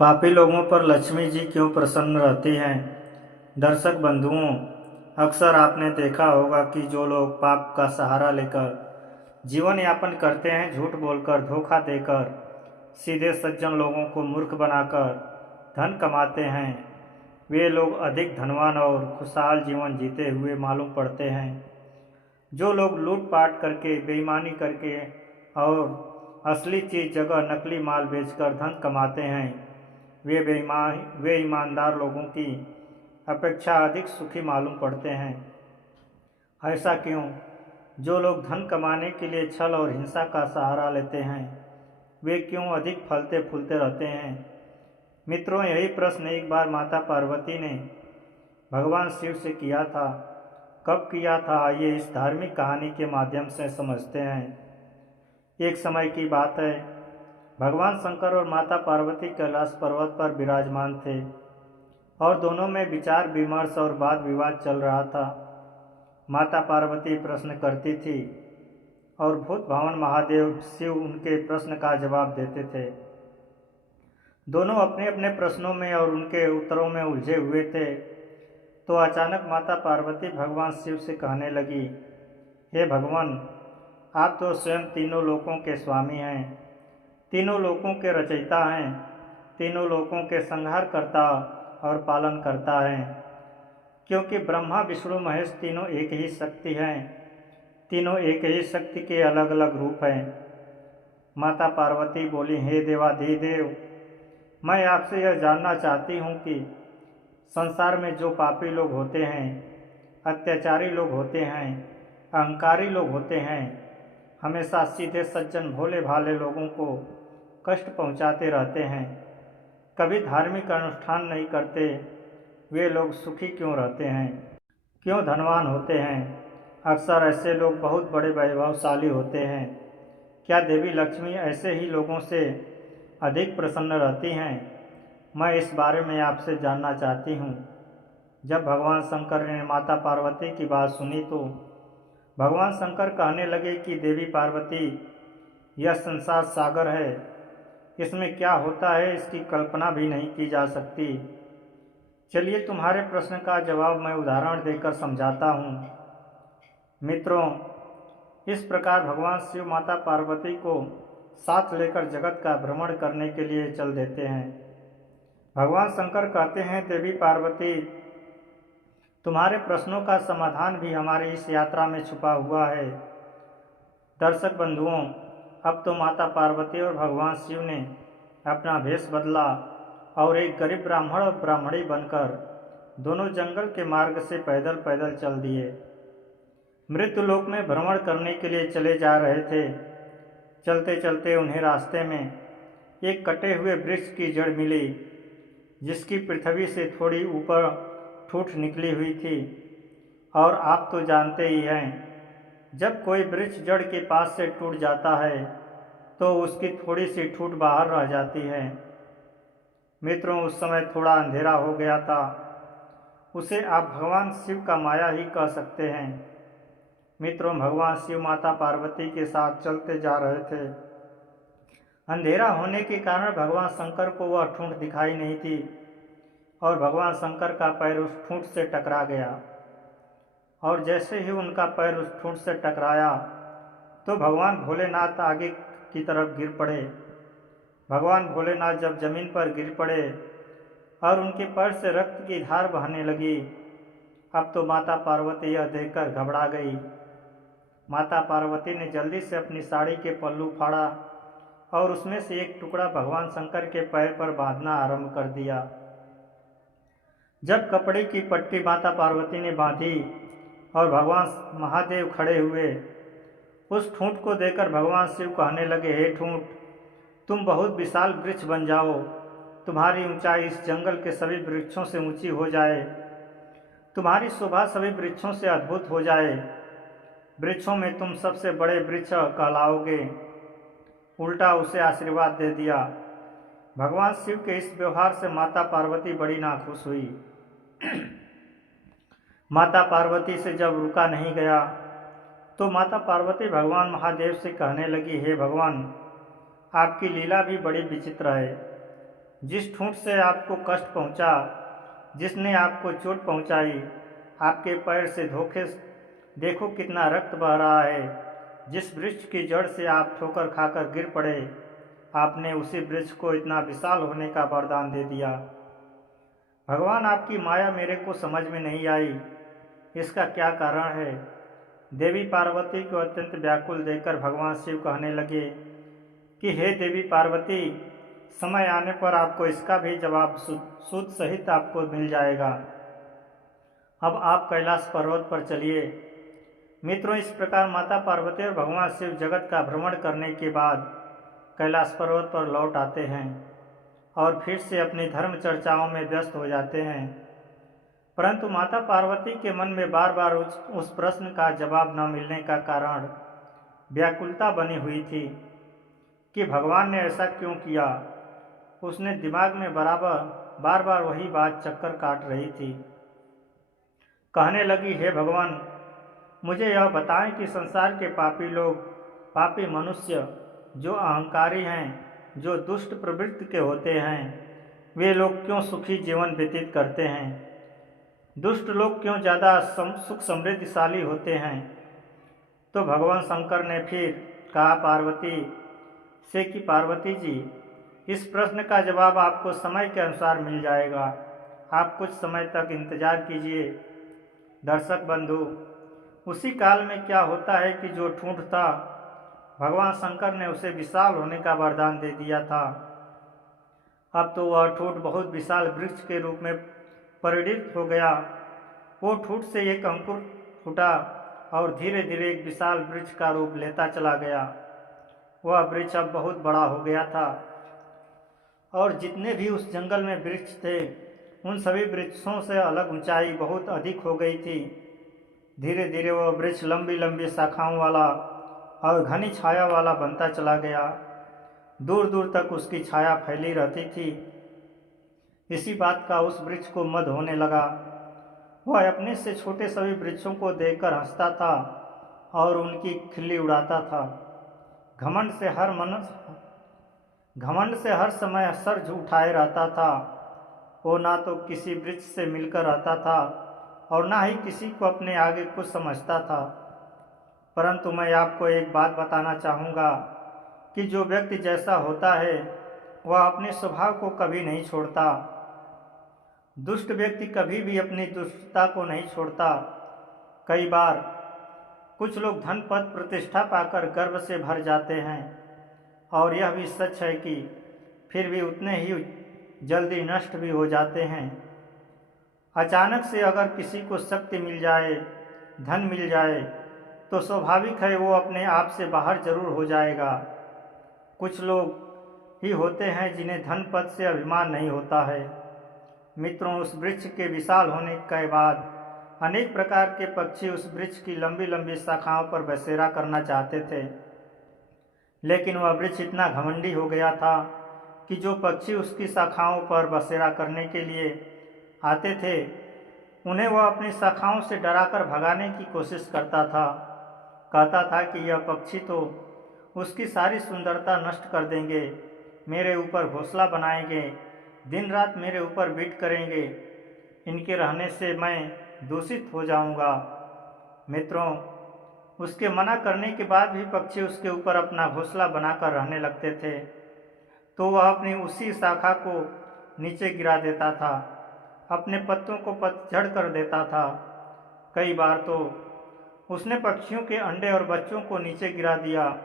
पापी लोगों पर लक्ष्मी जी क्यों प्रसन्न रहती हैं? दर्शक बंधुओं, अक्सर आपने देखा होगा कि जो लोग पाप का सहारा लेकर जीवन यापन करते हैं, झूठ बोलकर, धोखा देकर, सीधे सज्जन लोगों को मूर्ख बनाकर धन कमाते हैं, वे लोग अधिक धनवान और खुशहाल जीवन जीते हुए मालूम पड़ते हैं। जो लोग लूटपाट करके, बेईमानी करके और असली चीज़ जगह नकली माल बेचकर धन कमाते हैं, वे ईमानदार लोगों की अपेक्षा अधिक सुखी मालूम पड़ते हैं। ऐसा क्यों? जो लोग धन कमाने के लिए छल और हिंसा का सहारा लेते हैं, वे क्यों अधिक फलते फूलते रहते हैं? मित्रों, यही प्रश्न एक बार माता पार्वती ने भगवान शिव से किया था। कब किया था, आइए इस धार्मिक कहानी के माध्यम से समझते हैं। एक समय की बात है, भगवान शंकर और माता पार्वती कैलाश पर्वत पर विराजमान थे और दोनों में विचार विमर्श और वाद विवाद चल रहा था। माता पार्वती प्रश्न करती थी और भूत भावन महादेव शिव उनके प्रश्न का जवाब देते थे। दोनों अपने अपने प्रश्नों में और उनके उत्तरों में उलझे हुए थे। तो अचानक माता पार्वती भगवान शिव से कहने लगी, हे भगवान, आप तो स्वयं तीनों लोकों के स्वामी हैं, तीनों लोकों के रचयिता हैं, तीनों लोकों के संहार करता और पालन करता है। क्योंकि ब्रह्मा विष्णु महेश तीनों एक ही शक्ति हैं, तीनों एक ही शक्ति के अलग अलग रूप हैं। माता पार्वती बोली, हे देवाधिदेव, मैं आपसे यह जानना चाहती हूँ कि संसार में जो पापी लोग होते हैं, अत्याचारी लोग होते हैं, अहंकारी लोग होते हैं, हमेशा सीधे सज्जन भोले भाले लोगों को कष्ट पहुँचाते रहते हैं, कभी धार्मिक अनुष्ठान नहीं करते, वे लोग सुखी क्यों रहते हैं, क्यों धनवान होते हैं? अक्सर ऐसे लोग बहुत बड़े वैभवशाली होते हैं। क्या देवी लक्ष्मी ऐसे ही लोगों से अधिक प्रसन्न रहती हैं? मैं इस बारे में आपसे जानना चाहती हूँ। जब भगवान शंकर ने माता पार्वती की बात सुनी तो भगवान शंकर कहने लगे कि देवी पार्वती, यह संसार सागर है, इसमें क्या होता है इसकी कल्पना भी नहीं की जा सकती। चलिए तुम्हारे प्रश्न का जवाब मैं उदाहरण देकर समझाता हूँ। मित्रों, इस प्रकार भगवान शिव माता पार्वती को साथ लेकर जगत का भ्रमण करने के लिए चल देते हैं। भगवान शंकर कहते हैं, देवी पार्वती, तुम्हारे प्रश्नों का समाधान भी हमारी इस यात्रा में छुपा हुआ है। दर्शक बंधुओं, अब तो माता पार्वती और भगवान शिव ने अपना भेष बदला और एक गरीब ब्राह्मण और ब्राह्मणी बनकर दोनों जंगल के मार्ग से पैदल पैदल चल दिए। मृत्युलोक में भ्रमण करने के लिए चले जा रहे थे। चलते चलते उन्हें रास्ते में एक कटे हुए वृक्ष की जड़ मिली, जिसकी पृथ्वी से थोड़ी ऊपर ठूठ निकली हुई थी। और आप तो जानते ही हैं, जब कोई वृक्ष जड़ के पास से टूट जाता है तो उसकी थोड़ी सी ठूठ बाहर रह जाती है। मित्रों, उस समय थोड़ा अंधेरा हो गया था। उसे आप भगवान शिव का माया ही कह सकते हैं। मित्रों, भगवान शिव माता पार्वती के साथ चलते जा रहे थे। अंधेरा होने के कारण भगवान शंकर को वह ठूंठ दिखाई नहीं थी और भगवान शंकर का पैर उस ठूंठ से टकरा गया। और जैसे ही उनका पैर उस ठूंठ से टकराया तो भगवान भोलेनाथ आगे की तरफ गिर पड़े। भगवान भोलेनाथ जब जमीन पर गिर पड़े और उनके पैर से रक्त की धार बहने लगी, अब तो माता पार्वती यह देखकर घबरा गई। माता पार्वती ने जल्दी से अपनी साड़ी के पल्लू फाड़ा और उसमें से एक टुकड़ा भगवान शंकर के पैर पर बांधना आरंभ कर दिया। जब कपड़े की पट्टी माता पार्वती ने बांधी और भगवान महादेव खड़े हुए, उस ठूंठ को देखकर भगवान शिव कहने लगे, हे ठूंठ, तुम बहुत विशाल वृक्ष बन जाओ, तुम्हारी ऊंचाई इस जंगल के सभी वृक्षों से ऊंची हो जाए, तुम्हारी शोभा सभी वृक्षों से अद्भुत हो जाए, वृक्षों में तुम सबसे बड़े वृक्ष कहलाओगे। उल्टा उसे आशीर्वाद दे दिया। भगवान शिव के इस व्यवहार से माता पार्वती बड़ी नाखुश हुई। माता पार्वती से जब रुका नहीं गया तो माता पार्वती भगवान महादेव से कहने लगी, हे भगवान, आपकी लीला भी बड़ी विचित्र है। जिस ठूंठ से आपको कष्ट पहुंचा, जिसने आपको चोट पहुंचाई, आपके पैर से धोखे देखो कितना रक्त बह रहा है। जिस वृक्ष की जड़ से आप ठोकर खाकर गिर पड़े, आपने उसी वृक्ष को इतना विशाल होने का वरदान दे दिया। भगवान, आपकी माया मेरे को समझ में नहीं आई, इसका क्या कारण है? देवी पार्वती को अत्यंत व्याकुल देखकर भगवान शिव कहने लगे कि हे देवी पार्वती, समय आने पर आपको इसका भी जवाब सूत सहित आपको मिल जाएगा। अब आप कैलाश पर्वत पर चलिए। मित्रों, इस प्रकार माता पार्वती और भगवान शिव जगत का भ्रमण करने के बाद कैलाश पर्वत पर लौट आते हैं और फिर से अपनी धर्म चर्चाओं में व्यस्त हो जाते हैं। परंतु माता पार्वती के मन में बार बार उस प्रश्न का जवाब न मिलने का कारण व्याकुलता बनी हुई थी कि भगवान ने ऐसा क्यों किया। उसने दिमाग में बार बार वही बात चक्कर काट रही थी। कहने लगी, हे भगवान, मुझे यह बताएं कि संसार के पापी लोग, पापी मनुष्य जो अहंकारी हैं, जो दुष्ट प्रवृत्ति के होते हैं, वे लोग क्यों सुखी जीवन व्यतीत करते हैं? दुष्ट लोग क्यों ज़्यादा सुख समृद्धिशाली होते हैं? तो भगवान शंकर ने फिर कहा पार्वती से कि पार्वती जी, इस प्रश्न का जवाब आपको समय के अनुसार मिल जाएगा। आप कुछ समय तक इंतजार कीजिए। दर्शक बंधु, उसी काल में क्या होता है कि जो ठूंठ था, भगवान शंकर ने उसे विशाल होने का वरदान दे दिया था। अब तो वह ठूंठ बहुत विशाल वृक्ष के रूप में परिणित हो गया। वो ठूंठ से एक अंकुर फूटा और धीरे धीरे एक विशाल वृक्ष का रूप लेता चला गया। वह वृक्ष अब बहुत बड़ा हो गया था और जितने भी उस जंगल में वृक्ष थे, उन सभी वृक्षों से अलग ऊंचाई बहुत अधिक हो गई थी। धीरे धीरे वह वृक्ष लंबी लंबी शाखाओं वाला और घनी छाया वाला बनता चला गया। दूर दूर तक उसकी छाया फैली रहती थी। इसी बात का उस वृक्ष को मद होने लगा। वह अपने से छोटे सभी वृक्षों को देखकर हंसता था और उनकी खिल्ली उड़ाता था। घमंड से हर समय सर उठाए रहता था। वो ना तो किसी वृक्ष से मिलकर रहता था और ना ही किसी को अपने आगे कुछ समझता था। परंतु मैं आपको एक बात बताना चाहूँगा कि जो व्यक्ति जैसा होता है, वह अपने स्वभाव को कभी नहीं छोड़ता। दुष्ट व्यक्ति कभी भी अपनी दुष्टता को नहीं छोड़ता। कई बार कुछ लोग धन पद प्रतिष्ठा पाकर गर्व से भर जाते हैं और यह भी सच है कि फिर भी उतने ही जल्दी नष्ट भी हो जाते हैं। अचानक से अगर किसी को शक्ति मिल जाए, धन मिल जाए, तो स्वाभाविक है वो अपने आप से बाहर जरूर हो जाएगा। कुछ लोग ही होते हैं जिन्हें धन पद से अभिमान नहीं होता है। मित्रों, उस वृक्ष के विशाल होने के बाद अनेक प्रकार के पक्षी उस वृक्ष की लंबी लंबी शाखाओं पर बसेरा करना चाहते थे, लेकिन वह वृक्ष इतना घमंडी हो गया था कि जो पक्षी उसकी शाखाओं पर बसेरा करने के लिए आते थे, उन्हें वह अपनी शाखाओं से डराकर भगाने की कोशिश करता था। कहता था कि यह पक्षी तो उसकी सारी सुंदरता नष्ट कर देंगे, मेरे ऊपर घोंसला बनाएंगे, दिन रात मेरे ऊपर बीट करेंगे, इनके रहने से मैं दूषित हो जाऊंगा। मित्रों, उसके मना करने के बाद भी पक्षी उसके ऊपर अपना घोंसला बनाकर रहने लगते थे, तो वह अपनी उसी शाखा को नीचे गिरा देता था, अपने पत्तों को पतझड़ कर देता था। कई बार तो उसने पक्षियों के अंडे और बच्चों को नीचे गिरा दिया।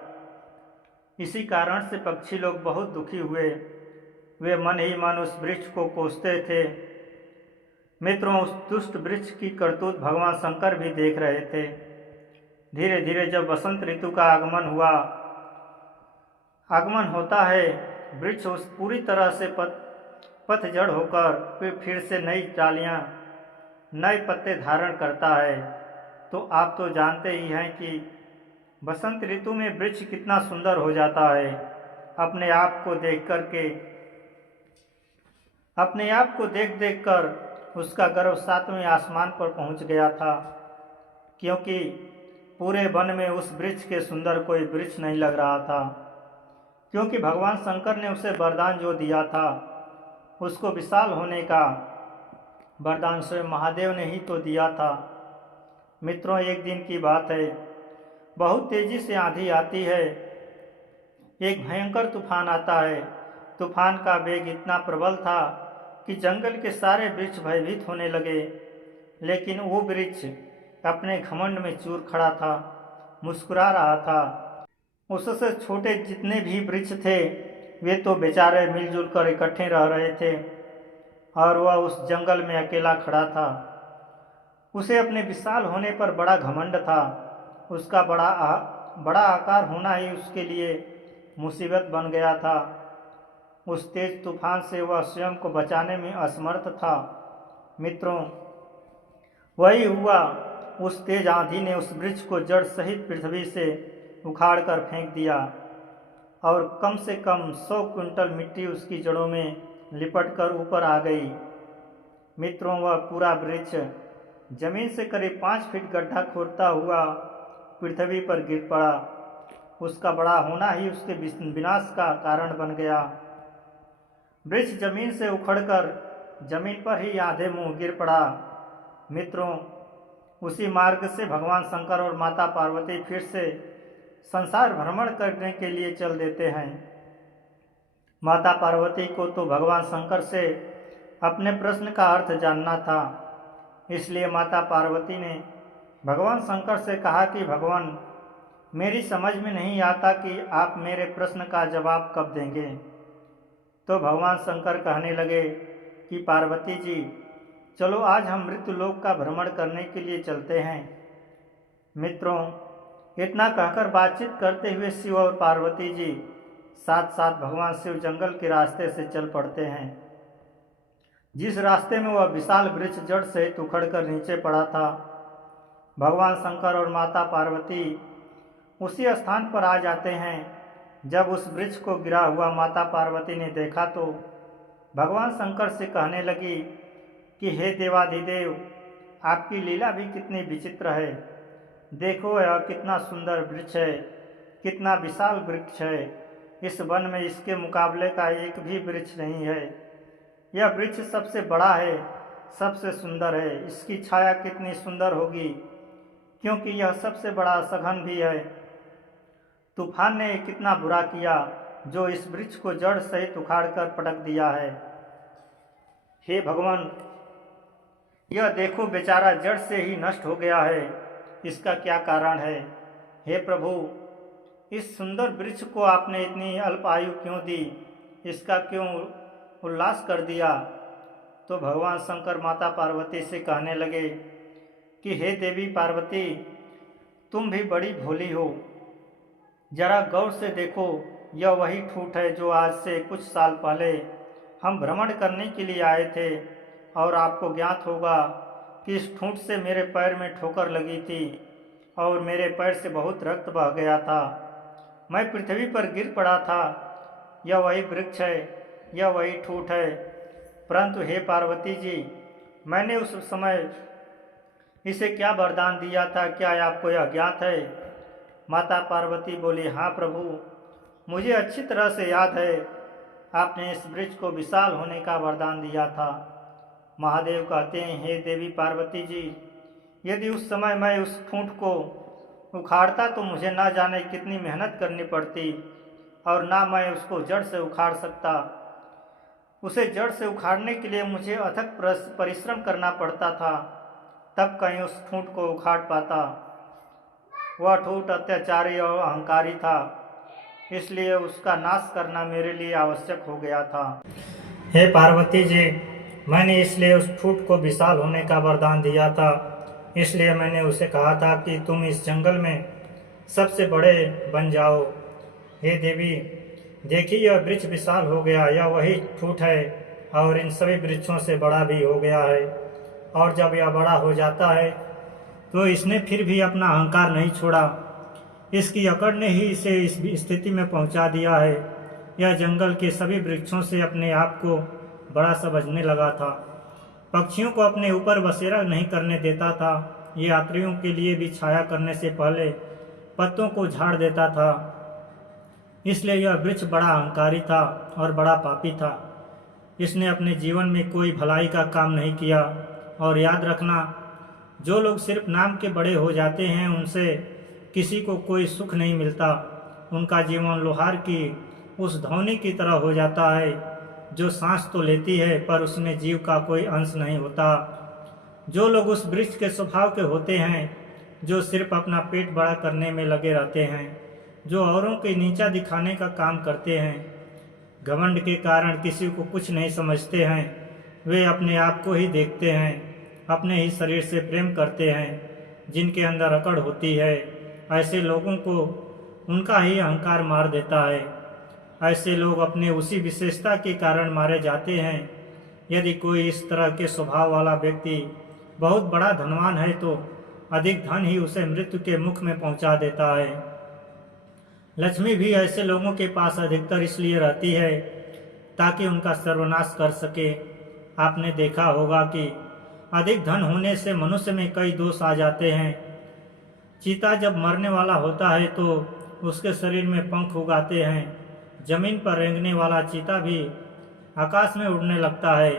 इसी कारण से पक्षी लोग बहुत दुखी हुए। वे मन ही मन उस वृक्ष को कोसते थे। मित्रों, उस दुष्ट वृक्ष की करतूत भगवान शंकर भी देख रहे थे। धीरे धीरे जब बसंत ऋतु का आगमन होता है, वृक्ष उस पूरी तरह से पतझड़ होकर फिर से नई डालियां, नए पत्ते धारण करता है। तो आप तो जानते ही हैं कि बसंत ऋतु में वृक्ष कितना सुंदर हो जाता है। अपने आप को देख देख कर उसका गर्व 7वें आसमान पर पहुंच गया था, क्योंकि पूरे वन में उस वृक्ष के सुंदर कोई वृक्ष नहीं लग रहा था। क्योंकि भगवान शंकर ने उसे वरदान जो दिया था, उसको विशाल होने का वरदान स्वयं महादेव ने ही तो दिया था। मित्रों, एक दिन की बात है, बहुत तेजी से आंधी आती है, एक भयंकर तूफान आता है। तूफान का वेग इतना प्रबल था कि जंगल के सारे वृक्ष भयभीत होने लगे, लेकिन वो वृक्ष अपने घमंड में चूर खड़ा था, मुस्कुरा रहा था। उससे छोटे जितने भी वृक्ष थे वे तो बेचारे मिलजुल कर इकट्ठे रह रहे थे, और वह उस जंगल में अकेला खड़ा था। उसे अपने विशाल होने पर बड़ा घमंड था। उसका बड़ा आकार होना ही उसके लिए मुसीबत बन गया था। उस तेज तूफान से वह स्वयं को बचाने में असमर्थ था। मित्रों, वही हुआ। उस तेज आंधी ने उस वृक्ष को जड़ सहित पृथ्वी से उखाड़ कर फेंक दिया, और कम से कम 100 क्विंटल मिट्टी उसकी जड़ों में लिपट कर ऊपर आ गई। मित्रों, वह पूरा वृक्ष जमीन से करीब 5 फीट गड्ढा खोदता हुआ पृथ्वी पर गिर पड़ा। उसका बड़ा होना ही उसके विनाश का कारण बन गया। वृक्ष जमीन से उखड़कर जमीन पर ही आधे मुंह गिर पड़ा। मित्रों, उसी मार्ग से भगवान शंकर और माता पार्वती फिर से संसार भ्रमण करने के लिए चल देते हैं। माता पार्वती को तो भगवान शंकर से अपने प्रश्न का अर्थ जानना था, इसलिए माता पार्वती ने भगवान शंकर से कहा कि भगवान, मेरी समझ में नहीं आता कि आप मेरे प्रश्न का जवाब कब देंगे। तो भगवान शंकर कहने लगे कि पार्वती जी, चलो आज हम मृत्युलोक का भ्रमण करने के लिए चलते हैं। मित्रों, इतना कहकर बातचीत करते हुए शिव और पार्वती जी साथ साथ भगवान शिव जंगल के रास्ते से चल पड़ते हैं। जिस रास्ते में वह विशाल वृक्ष जड़ सहित उखड़कर नीचे पड़ा था, भगवान शंकर और माता पार्वती उसी स्थान पर आ जाते हैं। जब उस वृक्ष को गिरा हुआ माता पार्वती ने देखा तो भगवान शंकर से कहने लगी कि हे देवाधिदेव, आपकी लीला भी कितनी विचित्र है। देखो, यह कितना सुंदर वृक्ष है, कितना विशाल वृक्ष है। इस वन में इसके मुकाबले का एक भी वृक्ष नहीं है। यह वृक्ष सबसे बड़ा है, सबसे सुंदर है। इसकी छाया कितनी सुंदर होगी, क्योंकि यह सबसे बड़ा सघन भी है। तूफान ने कितना बुरा किया जो इस वृक्ष को जड़ सहित उखाड़ कर पटक दिया है। हे भगवान, यह देखो, बेचारा जड़ से ही नष्ट हो गया है। इसका क्या कारण है? हे प्रभु, इस सुंदर वृक्ष को आपने इतनी अल्प आयु क्यों दी? इसका क्यों उल्लास कर दिया? तो भगवान शंकर माता पार्वती से कहने लगे कि हे देवी पार्वती, तुम भी बड़ी भोली हो। जरा गौर से देखो, यह वही ठूठ है जो आज से कुछ साल पहले हम भ्रमण करने के लिए आए थे, और आपको ज्ञात होगा कि इस ठूंठ से मेरे पैर में ठोकर लगी थी और मेरे पैर से बहुत रक्त बह गया था। मैं पृथ्वी पर गिर पड़ा था। यह वही वृक्ष है, यह वही ठूंठ है। परंतु हे पार्वती जी, मैंने उस समय इसे क्या वरदान दिया था, क्या आपको यह ज्ञात है? माता पार्वती बोली, हाँ प्रभु, मुझे अच्छी तरह से याद है। आपने इस वृक्ष को विशाल होने का वरदान दिया था। महादेव कहते हैं, हे देवी पार्वती जी, यदि उस समय मैं उस ठूंठ को उखाड़ता तो मुझे ना जाने कितनी मेहनत करनी पड़ती, और ना मैं उसको जड़ से उखाड़ सकता। उसे जड़ से उखाड़ने के लिए मुझे अथक परिश्रम करना पड़ता था, तब कहीं उस ठूंठ को उखाड़ पाता। वह ठूंठ अत्याचारी और अहंकारी था, इसलिए उसका नाश करना मेरे लिए आवश्यक हो गया था। हे पार्वती जी, मैंने इसलिए उस ठूंठ को विशाल होने का वरदान दिया था। इसलिए मैंने उसे कहा था कि तुम इस जंगल में सबसे बड़े बन जाओ। हे देवी, देखिए, यह वृक्ष विशाल हो गया। यह वही ठूंठ है और इन सभी वृक्षों से बड़ा भी हो गया है। और जब यह बड़ा हो जाता है तो इसने फिर भी अपना अहंकार नहीं छोड़ा। इसकी अकड़ ने ही इसे इस स्थिति में पहुंचा दिया है। यह जंगल के सभी वृक्षों से अपने आप को बड़ा समझने लगा था। पक्षियों को अपने ऊपर बसेरा नहीं करने देता था। ये यात्रियों के लिए भी छाया करने से पहले पत्तों को झाड़ देता था। इसलिए यह वृक्ष बड़ा अहंकारी था और बड़ा पापी था। इसने अपने जीवन में कोई भलाई का काम नहीं किया। और याद रखना, जो लोग सिर्फ नाम के बड़े हो जाते हैं उनसे किसी को कोई सुख नहीं मिलता। उनका जीवन लोहार की उस ध्वनि की तरह हो जाता है जो सांस तो लेती है पर उसमें जीव का कोई अंश नहीं होता। जो लोग उस वृक्ष के स्वभाव के होते हैं जो सिर्फ अपना पेट बड़ा करने में लगे रहते हैं, जो औरों के नीचा दिखाने का काम करते हैं, घमंड के कारण किसी को कुछ नहीं समझते हैं, वे अपने आप को ही देखते हैं, अपने ही शरीर से प्रेम करते हैं, जिनके अंदर अकड़ होती है, ऐसे लोगों को उनका ही अहंकार मार देता है। ऐसे लोग अपने उसी विशेषता के कारण मारे जाते हैं। यदि कोई इस तरह के स्वभाव वाला व्यक्ति बहुत बड़ा धनवान है तो अधिक धन ही उसे मृत्यु के मुख में पहुंचा देता है। लक्ष्मी भी ऐसे लोगों के पास अधिकतर इसलिए रहती है ताकि उनका सर्वनाश कर सके। आपने देखा होगा कि अधिक धन होने से मनुष्य में कई दोष आ जाते हैं। चीता जब मरने वाला होता है तो उसके शरीर में पंख उगाते हैं। जमीन पर रेंगने वाला चीता भी आकाश में उड़ने लगता है।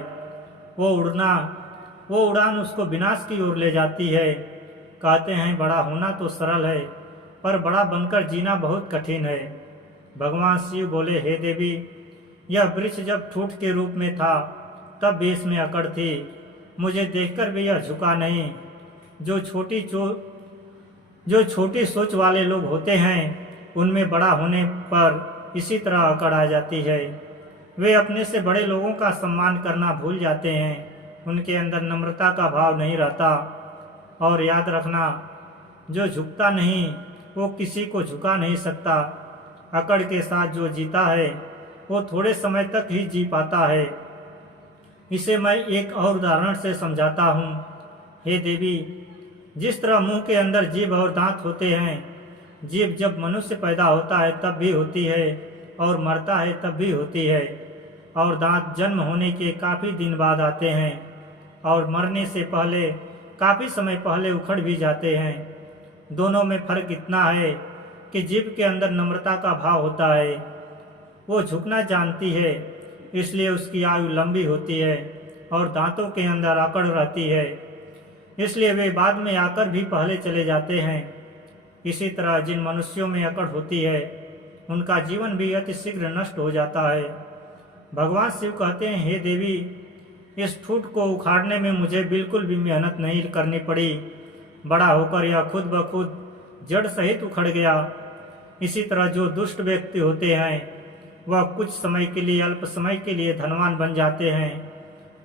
वो उड़ान उसको विनाश की ओर ले जाती है। कहते हैं बड़ा होना तो सरल है पर बड़ा बनकर जीना बहुत कठिन है। भगवान शिव बोले, हे देवी, यह वृक्ष जब ठूठ के रूप में था तब भी इसमें अकड़ थी। मुझे देखकर भी यह झुका नहीं। जो छोटी सोच वाले लोग होते हैं उनमें बड़ा होने पर इसी तरह अकड़ आ जाती है। वे अपने से बड़े लोगों का सम्मान करना भूल जाते हैं। उनके अंदर नम्रता का भाव नहीं रहता। और याद रखना, जो झुकता नहीं वो किसी को झुका नहीं सकता। अकड़ के साथ जो जीता है वो थोड़े समय तक ही जी पाता है। इसे मैं एक और उदाहरण से समझाता हूँ। हे देवी, जिस तरह मुंह के अंदर जीभ और दांत होते हैं, जीभ जब मनुष्य पैदा होता है तब भी होती है और मरता है तब भी होती है, और दांत जन्म होने के काफ़ी दिन बाद आते हैं और मरने से पहले काफ़ी समय पहले उखड़ भी जाते हैं। दोनों में फर्क इतना है कि जीभ के अंदर नम्रता का भाव होता है। वो झुकना जानती है, इसलिए उसकी आयु लंबी होती है, और दांतों के अंदर अकड़ रहती है, इसलिए वे बाद में आकर भी पहले चले जाते हैं। इसी तरह जिन मनुष्यों में अकड़ होती है उनका जीवन भी अति शीघ्र नष्ट हो जाता है। भगवान शिव कहते हैं, हे देवी, इस ठूठ को उखाड़ने में मुझे बिल्कुल भी मेहनत नहीं करनी पड़ी। बड़ा होकर यह खुद ब खुद जड़ सहित उखड़ गया। इसी तरह जो दुष्ट व्यक्ति होते हैं वह कुछ समय के लिए, अल्प समय के लिए धनवान बन जाते हैं,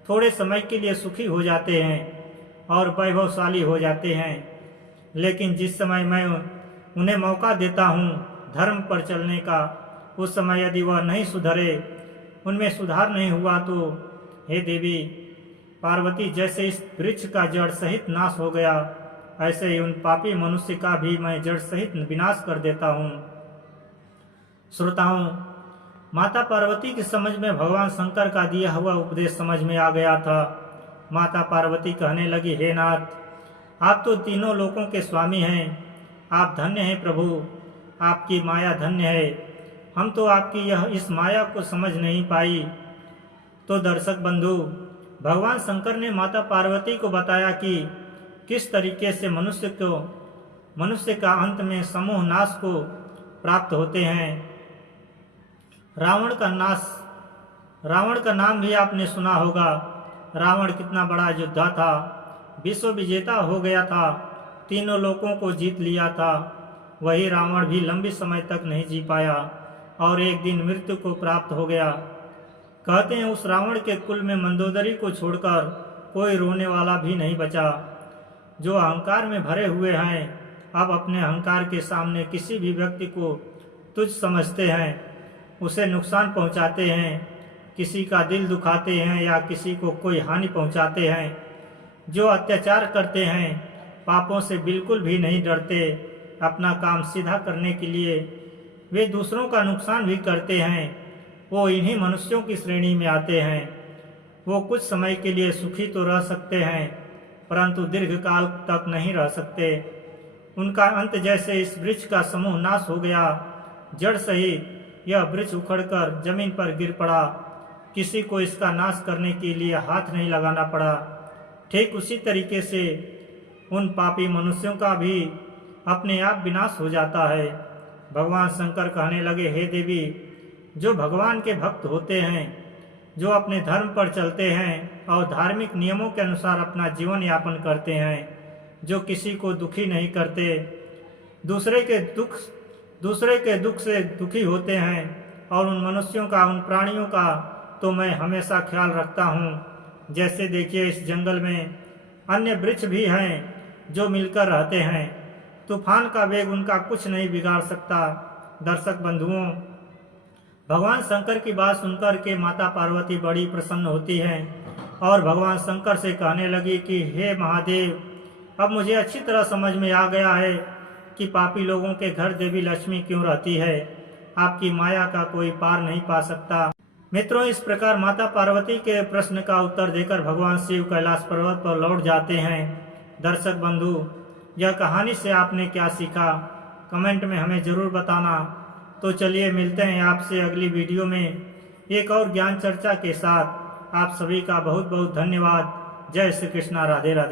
थोड़े समय के लिए सुखी हो जाते हैं और वैभवशाली हो जाते हैं। लेकिन जिस समय मैं उन्हें मौका देता हूँ धर्म पर चलने का, उस समय यदि वह नहीं सुधरे, उनमें सुधार नहीं हुआ तो हे देवी पार्वती, जैसे इस वृक्ष का जड़ सहित नाश हो गया, ऐसे ही उन पापी मनुष्य का भी मैं जड़ सहित विनाश कर देता हूँ। श्रोताओं, माता पार्वती की समझ में भगवान शंकर का दिया हुआ उपदेश समझ में आ गया था। माता पार्वती कहने लगी, हे नाथ, आप तो तीनों लोकों के स्वामी हैं। आप धन्य हैं प्रभु, आपकी माया धन्य है। हम तो आपकी इस माया को समझ नहीं पाई। तो दर्शक बंधु, भगवान शंकर ने माता पार्वती को बताया कि किस तरीके से मनुष्य का अंत में समूह नाश को प्राप्त होते हैं। रावण का नाम भी आपने सुना होगा। रावण कितना बड़ा योद्धा था, विश्व विजेता हो गया था, तीनों लोकों को जीत लिया था। वही रावण भी लंबी समय तक नहीं जी पाया और एक दिन मृत्यु को प्राप्त हो गया। कहते हैं उस रावण के कुल में मंदोदरी को छोड़कर कोई रोने वाला भी नहीं बचा। जो अहंकार में भरे हुए हैं अब अपने अहंकार के सामने किसी भी व्यक्ति को तुच्छ समझते हैं, उसे नुकसान पहुंचाते हैं, किसी का दिल दुखाते हैं या किसी को कोई हानि पहुंचाते हैं। जो अत्याचार करते हैं, पापों से बिल्कुल भी नहीं डरते, अपना काम सीधा करने के लिए वे दूसरों का नुकसान भी करते हैं, वो इन्हीं मनुष्यों की श्रेणी में आते हैं। वो कुछ समय के लिए सुखी तो रह सकते हैं परंतु दीर्घकाल तक नहीं रह सकते। उनका अंत जैसे इस वृक्ष का समूह नाश हो गया, जड़ सहित यह वृक्ष उखड़कर जमीन पर गिर पड़ा। किसी को इसका नाश करने के लिए हाथ नहीं लगाना पड़ा। ठीक उसी तरीके से उन पापी मनुष्यों का भी अपने आप विनाश हो जाता है। भगवान शंकर कहने लगे, हे देवी, जो भगवान के भक्त होते हैं, जो अपने धर्म पर चलते हैं और धार्मिक नियमों के अनुसार अपना जीवन यापन करते हैं, जो किसी को दुखी नहीं करते, दूसरे के दुख से दुखी होते हैं, और उन मनुष्यों का, उन प्राणियों का तो मैं हमेशा ख्याल रखता हूँ। जैसे देखिए, इस जंगल में अन्य वृक्ष भी हैं जो मिलकर रहते हैं। तूफान का वेग उनका कुछ नहीं बिगाड़ सकता। दर्शक बंधुओं, भगवान शंकर की बात सुनकर के माता पार्वती बड़ी प्रसन्न होती हैं और भगवान शंकर से कहने लगी कि हे महादेव, अब मुझे अच्छी तरह समझ में आ गया है कि पापी लोगों के घर देवी लक्ष्मी क्यों रहती है। आपकी माया का कोई पार नहीं पा सकता। मित्रों, इस प्रकार माता पार्वती के प्रश्न का उत्तर देकर भगवान शिव कैलाश पर्वत पर लौट जाते हैं। दर्शक बंधु, यह कहानी से आपने क्या सीखा, कमेंट में हमें ज़रूर बताना। तो चलिए मिलते हैं आपसे अगली वीडियो में एक और ज्ञान चर्चा के साथ। आप सभी का बहुत बहुत धन्यवाद। जय श्री कृष्णा, राधे राधे।